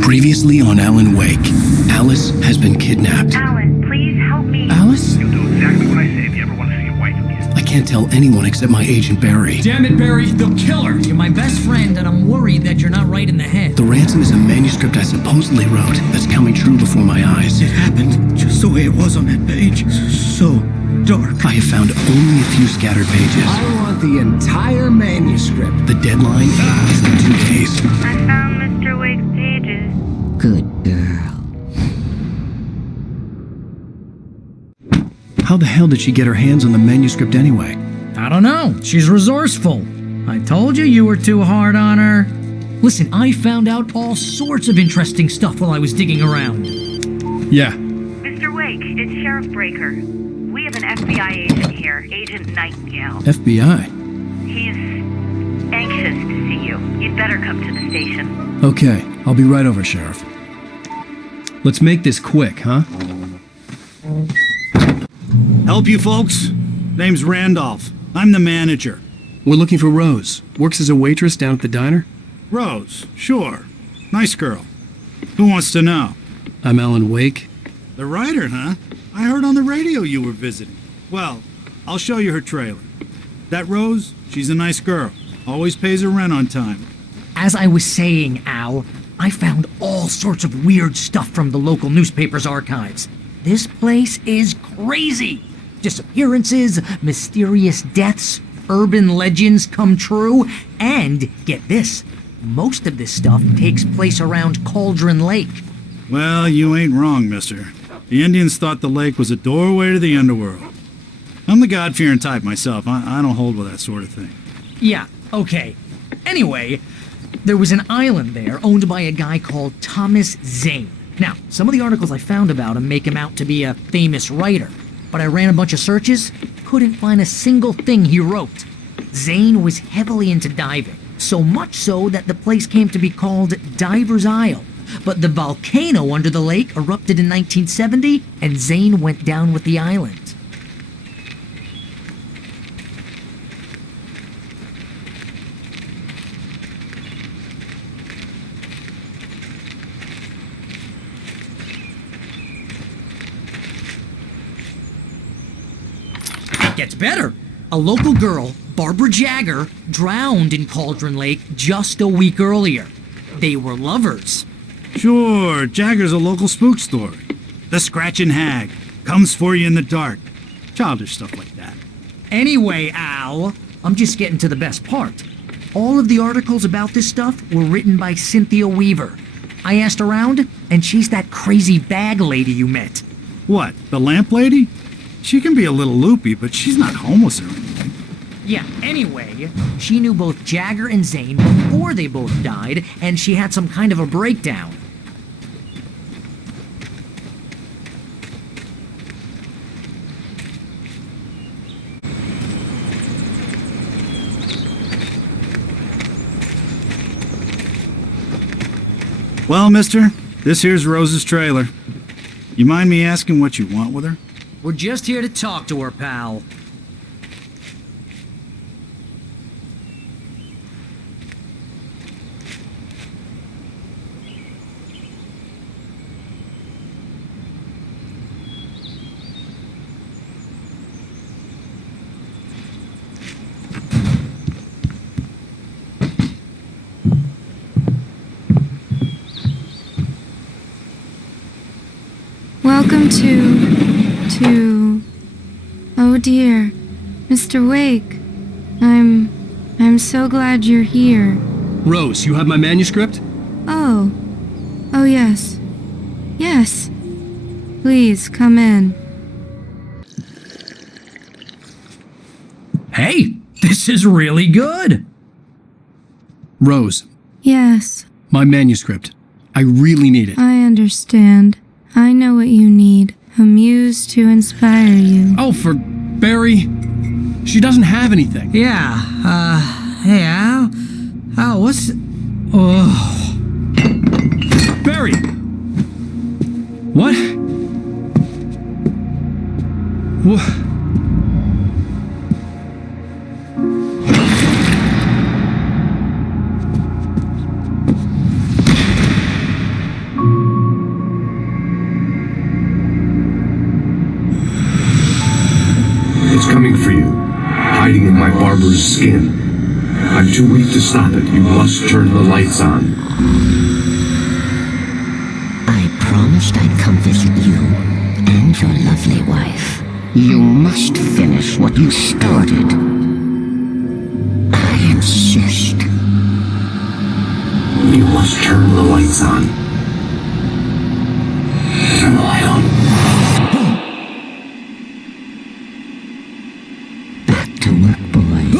Previously on Alan Wake, Alice has been kidnapped. Alan, please help me. Alice? You'll do exactly what I say if you ever want to see your wife again. I can't tell anyone except my agent Barry. Damn it, Barry, they'll kill her. You're my best friend, and I'm worried that you're not right in the head. The ransom is a manuscript I supposedly wrote that's coming true before my eyes. It happened just the way it was on that page. So dark. I have found only a few scattered pages. I want the entire manuscript. The deadline is in 2 days. I found Mr. Wake's pages. Good girl. How the hell did she get her hands on the manuscript anyway? I don't know. She's resourceful. I told you were too hard on her. Listen, I found out all sorts of interesting stuff while I was digging around. Yeah. Mr. Wake, it's Sheriff Breaker. We have an FBI agent here, Agent Nightingale. FBI? He's anxious to see you. You'd better come to the station. Okay, I'll be right over, Sheriff. Let's make this quick, huh? Help you folks? Name's Randolph. I'm the manager. We're looking for Rose. Works as a waitress down at the diner. Rose, sure. Nice girl. Who wants to know? I'm Alan Wake. The writer, huh? I heard on the radio you were visiting. Well, I'll show you her trailer. That Rose, she's a nice girl. Always pays her rent on time. As I was saying, Al, I found all sorts of weird stuff from the local newspaper's archives. This place is crazy. Disappearances, mysterious deaths, urban legends come true, and get this, most of this stuff takes place around Cauldron Lake. Well, you ain't wrong, mister. The Indians thought the lake was a doorway to the underworld. I'm the God-fearing type myself. I don't hold with that sort of thing. Yeah, okay. Anyway, there was an island there owned by a guy called Thomas Zane. Now, some of the articles I found about him make him out to be a famous writer, but I ran a bunch of searches, couldn't find a single thing he wrote. Zane was heavily into diving, so much so that the place came to be called Diver's Isle. But the volcano under the lake erupted in 1970, and Zane went down with the island. It gets better. A local girl, Barbara Jagger, drowned in Cauldron Lake just a week earlier. They were lovers. Sure, Jagger's a local spook story. The Scratching Hag. Comes for you in the dark. Childish stuff like that. Anyway, Al, I'm just getting to the best part. All of the articles about this stuff were written by Cynthia Weaver. I asked around, and she's that crazy bag lady you met. What, the lamp lady? She can be a little loopy, but she's not homeless or anything. Yeah, anyway, she knew both Jagger and Zane before they both died, and she had some kind of a breakdown. Well, mister, this here's Rose's trailer. You mind me asking what you want with her? We're just here to talk to her, pal. Welcome oh dear, Mr. Wake. I'm so glad you're here. Rose, you have my manuscript? Oh yes. Yes. Please, come in. Hey, this is really good. Rose, Yes, my manuscript. I really need it. I understand. I know what you need. A muse to inspire you. Oh, for Barry. She doesn't have anything. Yeah, hey, Al? Al, what's... Oh... Barry! What? What? through his skin. I'm too weak to stop it. You must turn the lights on. I promised I'd come visit you and your lovely wife. You must finish what you started. I insist. You must turn the lights on. Turn the light on. Back to work, boy.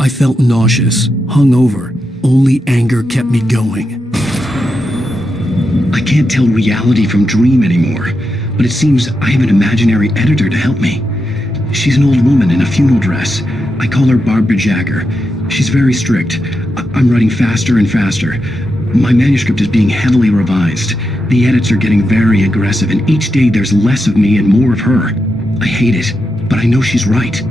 I felt nauseous, hungover. Only anger kept me going. I can't tell reality from dream anymore, but it seems I have an imaginary editor to help me. She's an old woman in a funeral dress. I call her Barbara Jagger. She's very strict. I'm writing faster and faster. My manuscript is being heavily revised. The edits are getting very aggressive, and each day there's less of me and more of her. I hate it, but I know she's right.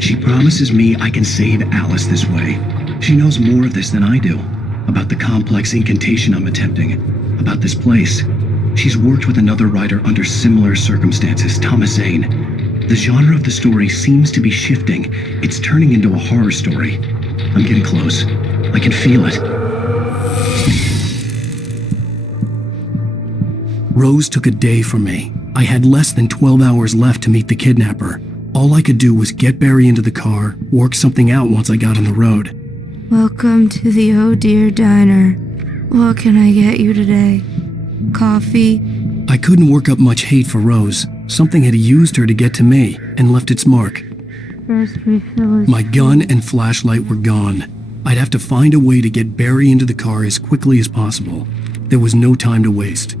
She promises me I can save Alice this way. She knows more of this than I do. About the complex incantation I'm attempting. About this place. She's worked with another writer under similar circumstances, Thomas Zane. The genre of the story seems to be shifting. It's turning into a horror story. I'm getting close. I can feel it. Rose took a day from me. I had less than 12 hours left to meet the kidnapper. All I could do was get Barry into the car, work something out once I got on the road. Welcome to the Oh Dear Diner. What can I get you today? Coffee? I couldn't work up much hate for Rose. Something had used her to get to me and left its mark. First refill is My gun and flashlight were gone. I'd have to find a way to get Barry into the car as quickly as possible. There was no time to waste.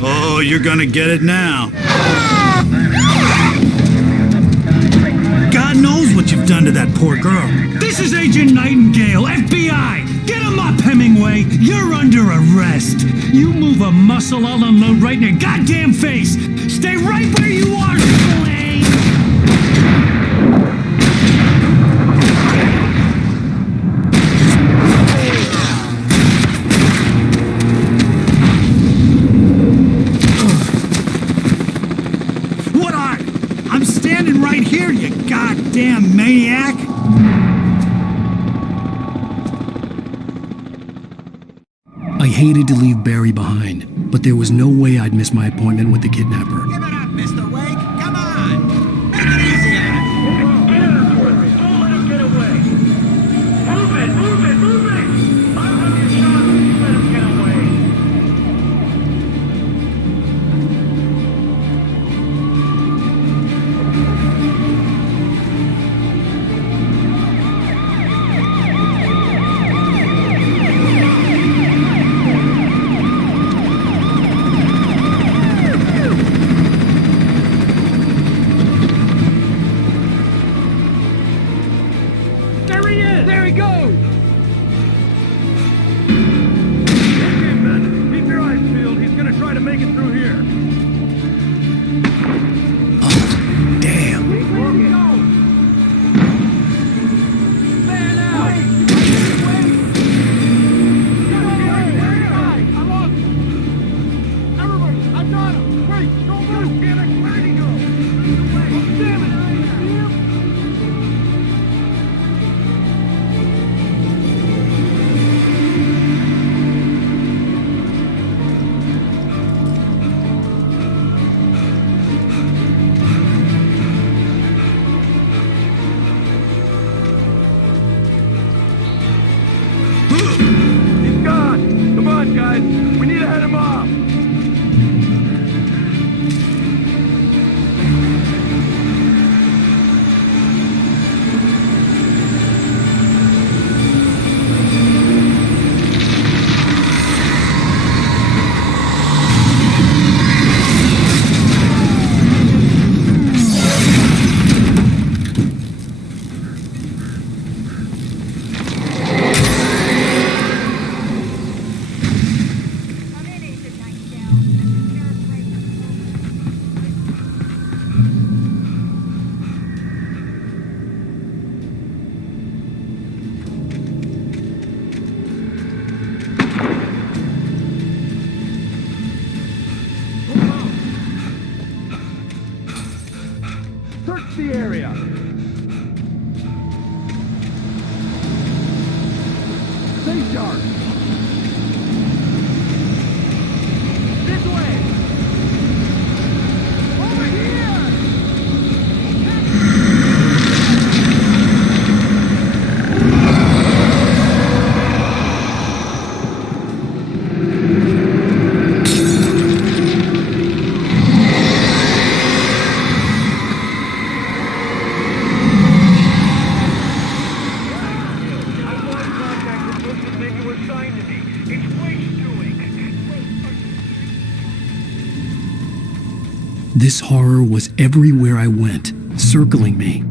Oh, you're gonna get it now. God knows what you've done to that poor girl. This is Agent Nightingale, FBI! Get him up, Hemingway! You're under arrest! You move a muscle, I'll unload right in your goddamn face! Stay right where you are, Slane! What are you? I'm standing right here, you goddamn maniac! I hated to leave Barry behind, but there was no way I'd miss my appointment with the kidnapper. Give it up, Mr. Wake. Come on. Make it easier. Don't let him get away! Move it! Move it! Move it! I'll have you shot if you let him get away! ahead. We need to head him off. Search the area. Stay sharp. This way. Over here. This horror was everywhere I went, circling me.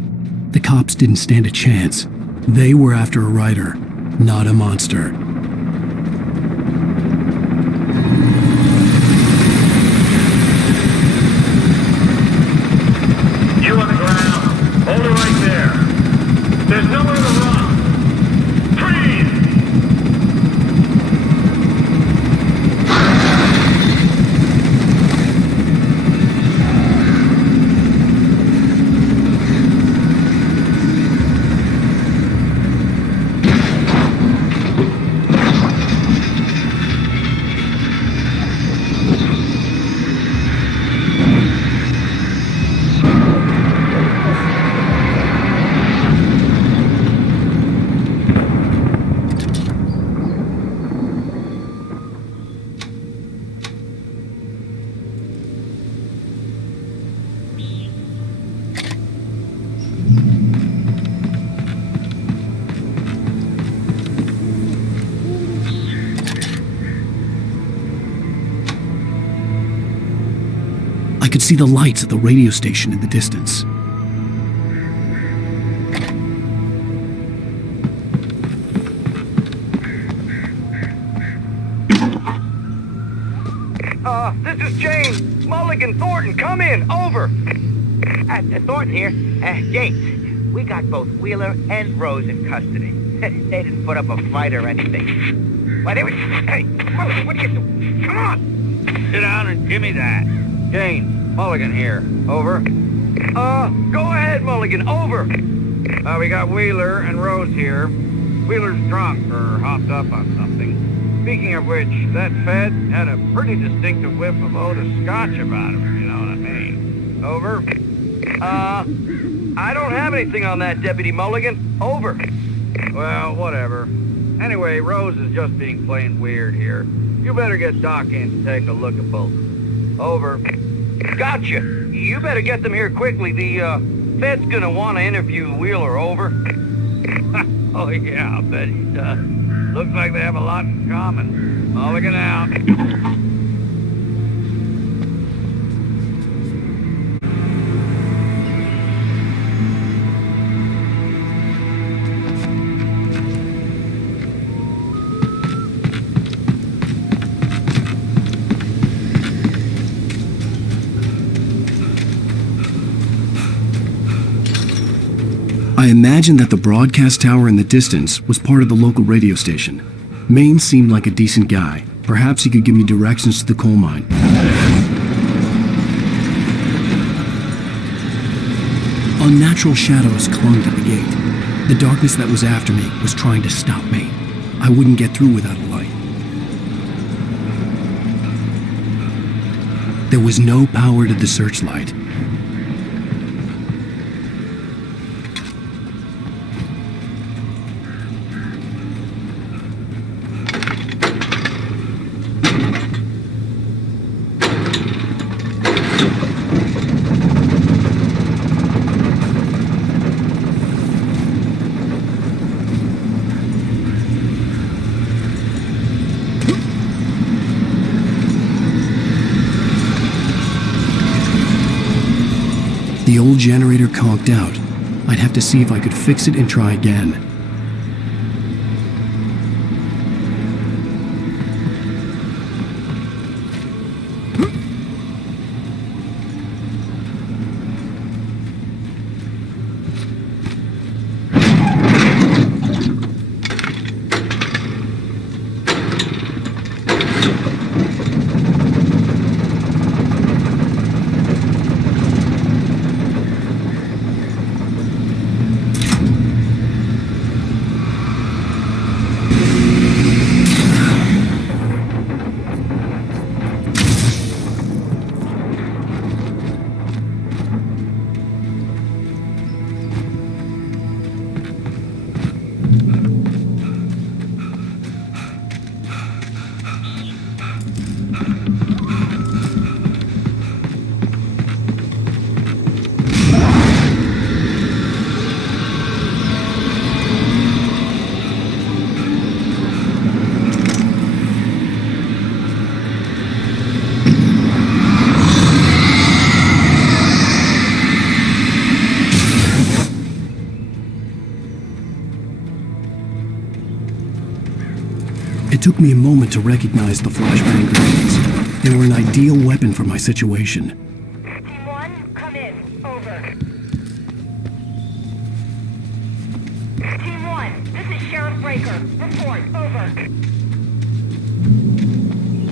The cops didn't stand a chance. They were after a writer, not a monster. You on the ground. Hold it right there. There's nowhere to run. Freeze! I could see the lights at the radio station in the distance. This is James. Mulligan, Thornton, come in. Over. Thornton here. James, we got both Wheeler and Rose in custody. They didn't put up a fight or anything. Why, they were... Hey, Mulligan, what are you doing? Come on! Sit down and give me that. James, Mulligan here. Over. Go ahead, Mulligan. Over. We got Wheeler and Rose here. Wheeler's drunk or hopped up on something. Speaking of which, that Fed had a pretty distinctive whiff of Otis Scotch about him, if you know what I mean. Over. I don't have anything on that, Deputy Mulligan. Over. Well, whatever. Anyway, Rose is just being plain weird here. You better get Doc in to take a look at both. Over. Gotcha. You better get them here quickly. The, Fed's gonna want to interview Wheeler. Over. Oh, yeah, I'll bet he does. Looks like they have a lot in common. Mulligan out. I imagined that the broadcast tower in the distance was part of the local radio station. Maine seemed like a decent guy. Perhaps he could give me directions to the coal mine. Unnatural shadows clung to the gate. The darkness that was after me was trying to stop me. I wouldn't get through without a light. There was no power to the searchlight. The old generator conked out. I'd have to see if I could fix it and try again. It took me a moment to recognize the flashbang grenades. They were an ideal weapon for my situation. Team 1, come in. Over. Team 1, this is Sheriff Breaker. Report. Over.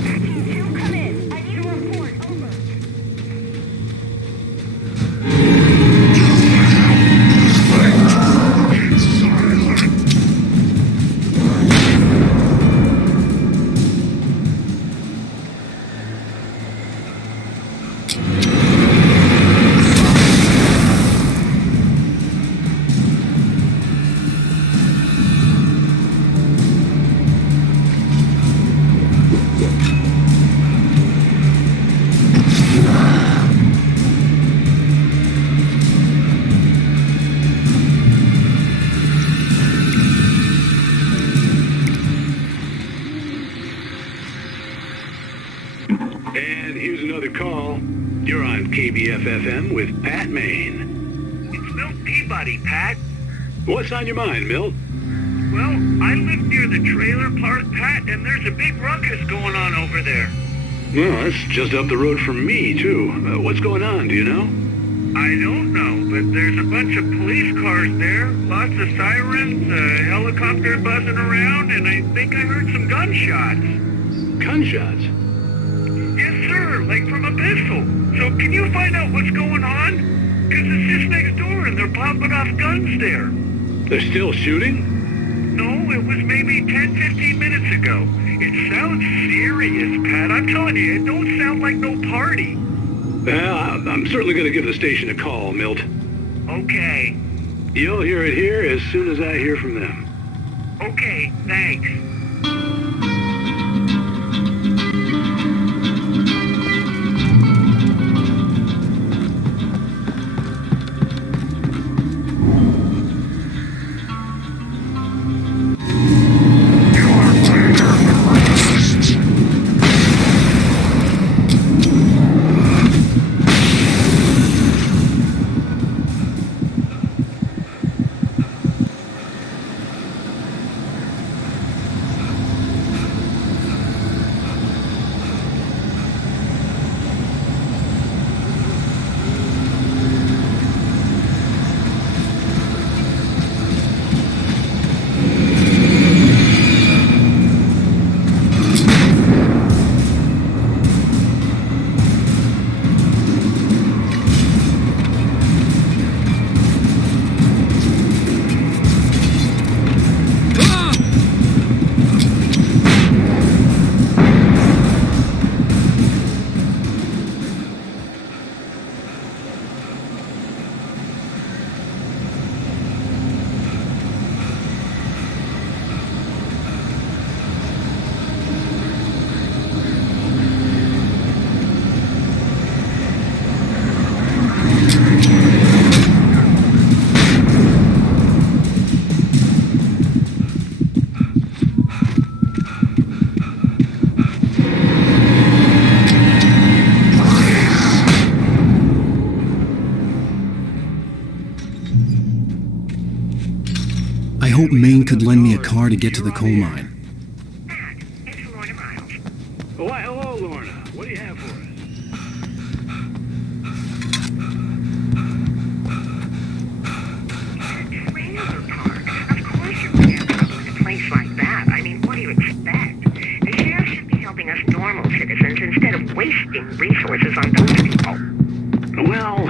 Team 2, come in. I need a report. Over. And here's another call. You're on KBF-FM with Pat Maine. It's Milt Peabody, Pat. What's on your mind, Milt? Well, I live near the trailer park, Pat, and there's a big ruckus going on over there. Well, that's just up the road from me, too. What's going on, do you know? I don't know, but there's a bunch of police cars there, lots of sirens, a helicopter buzzing around, and I think I heard some gunshots. Gunshots? Yes, sir, like from a pistol. So can you find out what's going on? Because it's just next door and they're popping off guns there. They're still shooting? No, it was maybe 10, 15 minutes ago. It sounds serious, Pat. I'm telling you, it don't sound like no party. Well, I'm certainly going to give the station a call, Milt. Okay. You'll hear it here as soon as I hear from them. Okay, thanks. Maine could lend me a car to get to the coal mine. Oh, why, hello, Lorna. What do you have for us? Trailer park. Of course you're going to have trouble in a place like that. I mean, what do you expect? The sheriff should be helping us normal citizens instead of wasting resources on those people. Well...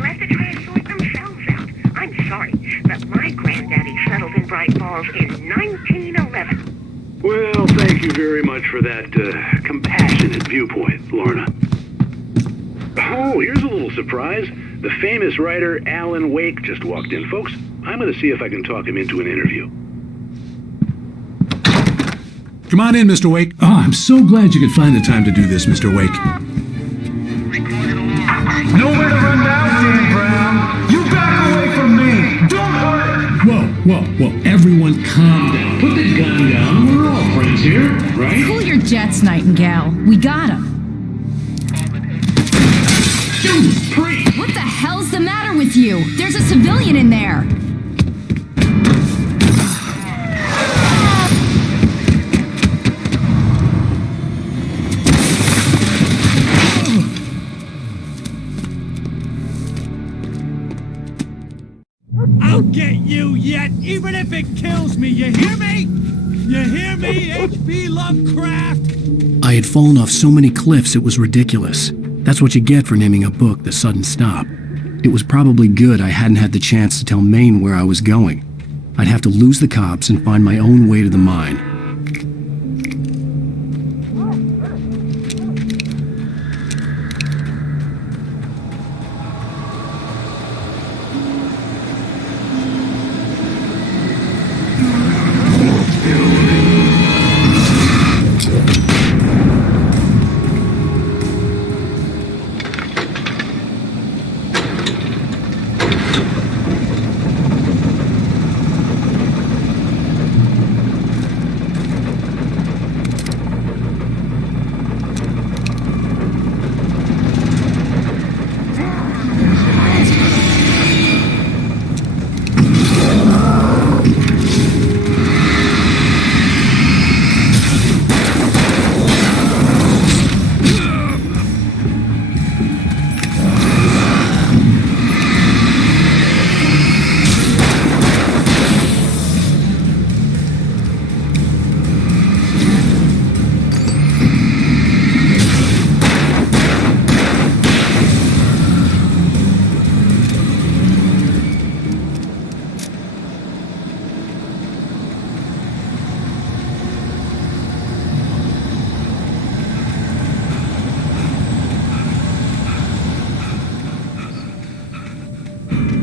Let the trash sort themselves out. I'm sorry, but my granddaddy settled in Bright Falls in 1911. Well, thank you very much for that compassionate viewpoint, Lorna. Oh, here's a little surprise. The famous writer Alan Wake just walked in. Folks, I'm going to see if I can talk him into an interview. Come on in, Mr. Wake. Oh, I'm so glad you could find the time to do this, Mr. Wake. Nowhere to run now, Dan Brown. You back away from me. Don't hurt. Whoa. Everyone calm down. Put the gun down. We're all friends here, right? Cool your jets, Nightingale. We got him. Dude, priest! What the hell's the matter with you? There's a civilian in there. I'll get you yet, even if it kills me. You hear me? You hear me, H.P. Lovecraft? I had fallen off so many cliffs it was ridiculous. That's what you get for naming a book The Sudden Stop. It was probably good I hadn't had the chance to tell Maine where I was going. I'd have to lose the cops and find my own way to the mine.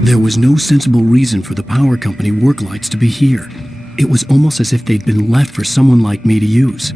There was no sensible reason for the power company work lights to be here. It was almost as if they'd been left for someone like me to use.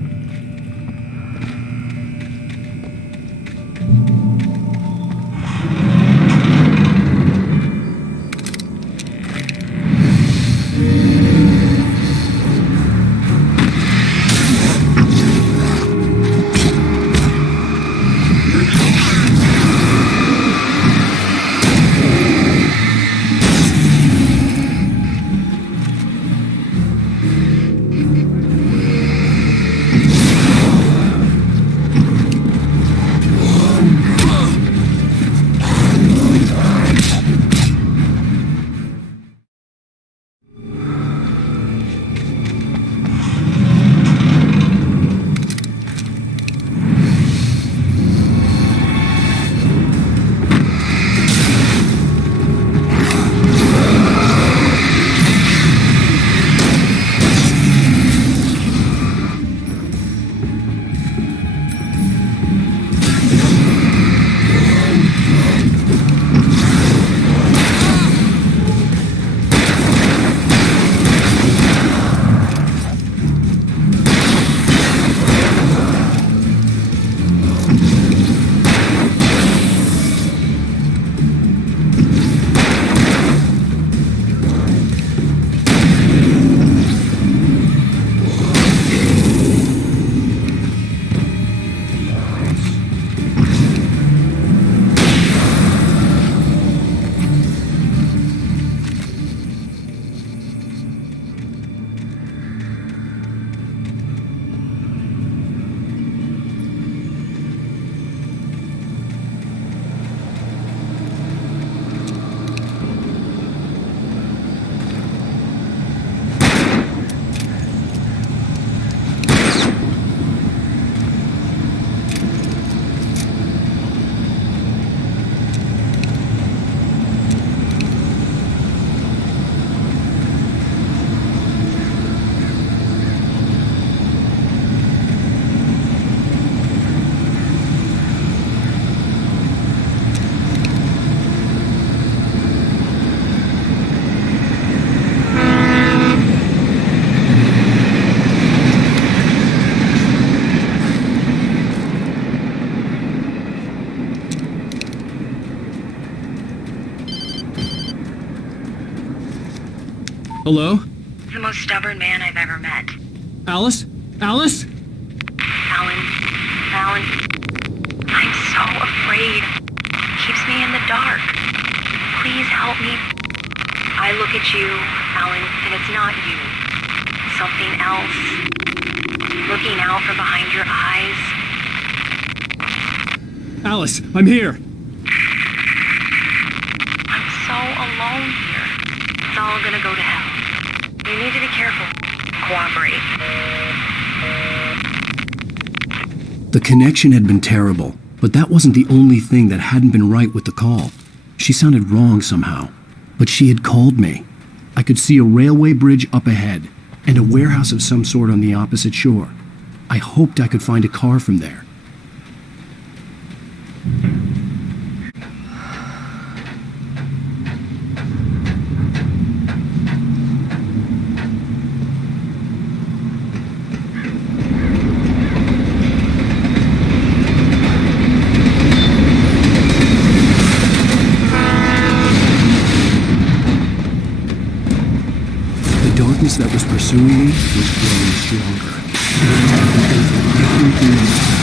Hello? He's the most stubborn man I've ever met. Alice? Alice? Alan. I'm so afraid. He keeps me in the dark. Please help me. I look at you, Alan, and it's not you. Something else. Looking out from behind your eyes. Alice, I'm here. I'm so alone here. It's all gonna go to hell. You need to be careful. Cooperate. The connection had been terrible, but that wasn't the only thing that hadn't been right with the call. She sounded wrong somehow, but she had called me. I could see a railway bridge up ahead, and a warehouse of some sort on the opposite shore. I hoped I could find a car from there. The darkness that was pursuing me was growing stronger. It was taking over everything in its path.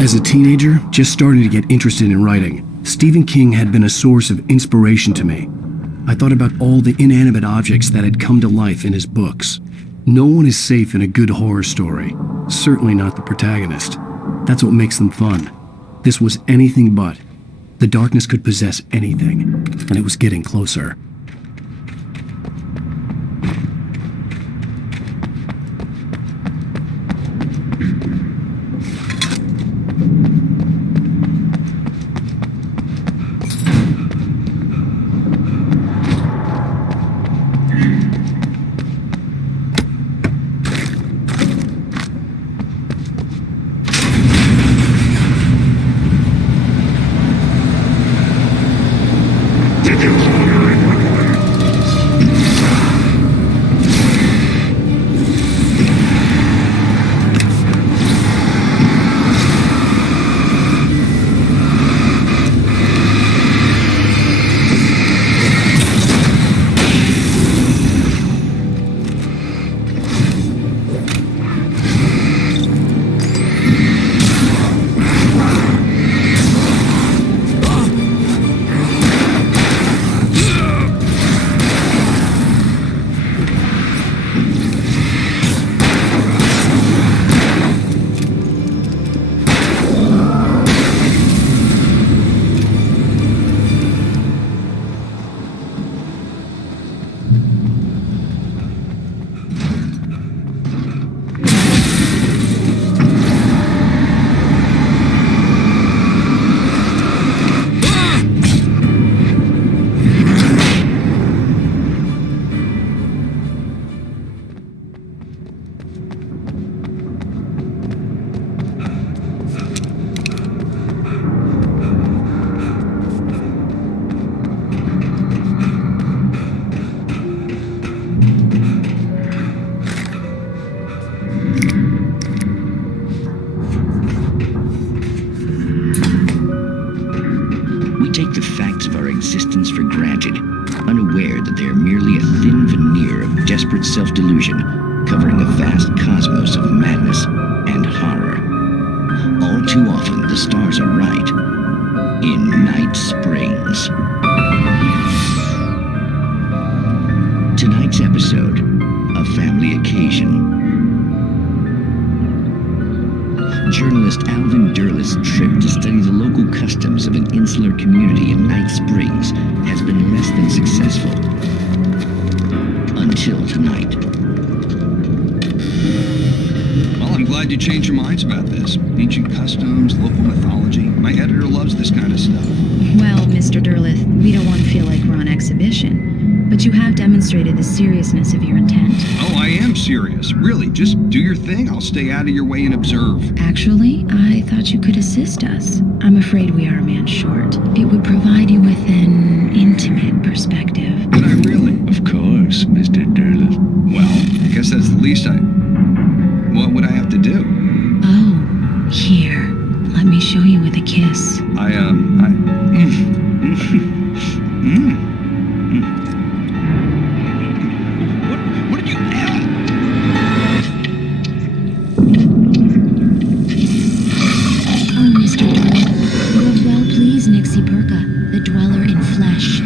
As a teenager, just starting to get interested in writing, Stephen King had been a source of inspiration to me. I thought about all the inanimate objects that had come to life in his books. No one is safe in a good horror story, certainly not the protagonist. That's what makes them fun. This was anything but. The darkness could possess anything, and it was getting closer. that they are merely a thin veneer of desperate self-delusion, covering a vast cosmos of madness and horror. All too often, the stars are right. In Night Springs. Tonight's episode, A Family Occasion. Journalist Alvin Derleth's trip to study the local customs of an insular community in Night Springs has been less than successful. Until tonight. Well, I'm glad you changed your minds about this. Ancient customs, local mythology. My editor loves this kind of stuff. Well, Mr. Derleth, we don't want to feel like we're on exhibition. But you have demonstrated the seriousness of your intent. Oh, I am serious. Really, just do your thing. I'll stay out of your way and observe. Actually, I thought you could assist us. I'm afraid we are a man short. It would provide you with an intimate perspective. Would I really? Of course, Mr. Derleth. Well, I guess that's the least What would I have to do? Oh, here. Let me show you with a kiss. What did you... Oh, Mr. Derleth, you have well pleased Nixie Perka, the dweller in flesh.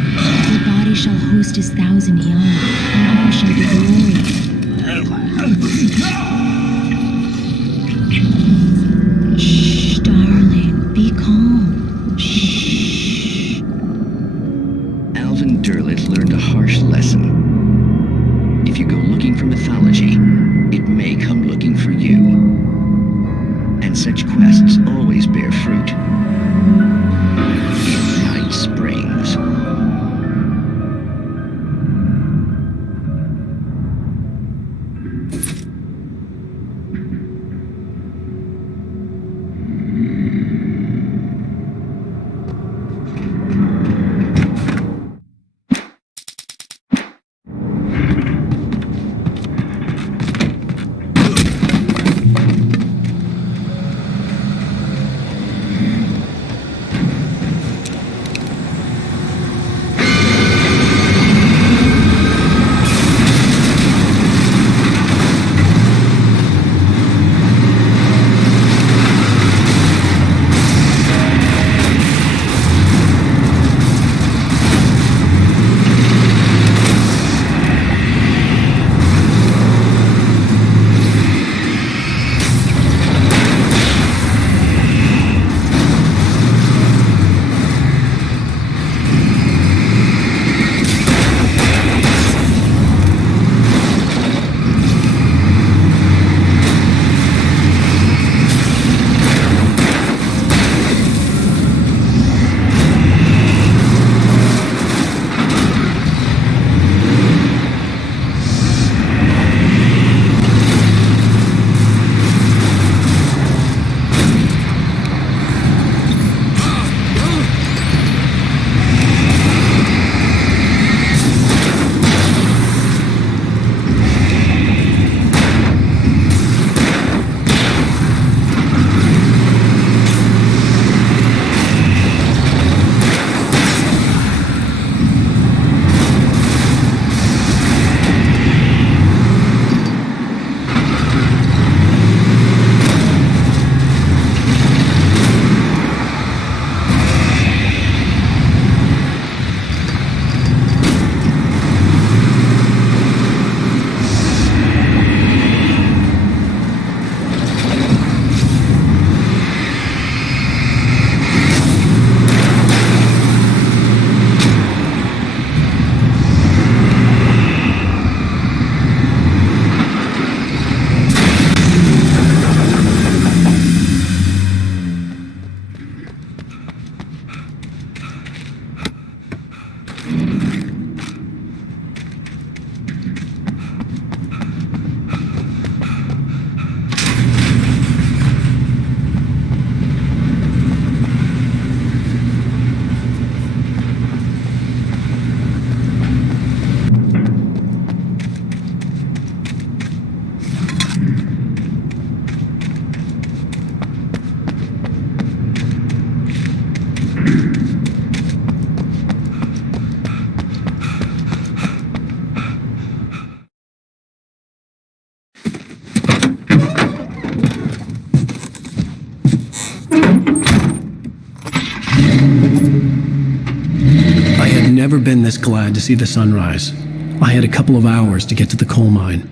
Your body shall host his 1,000 young, and all shall be glorious. Shh, darling, be calm. Shh. Alvin Derleth learned a harsh lesson. If you go looking for mythology, it may come looking for you. And such quests always bear fruit. In Night Springs. glad to see the sunrise. I had a couple of hours to get to the coal mine.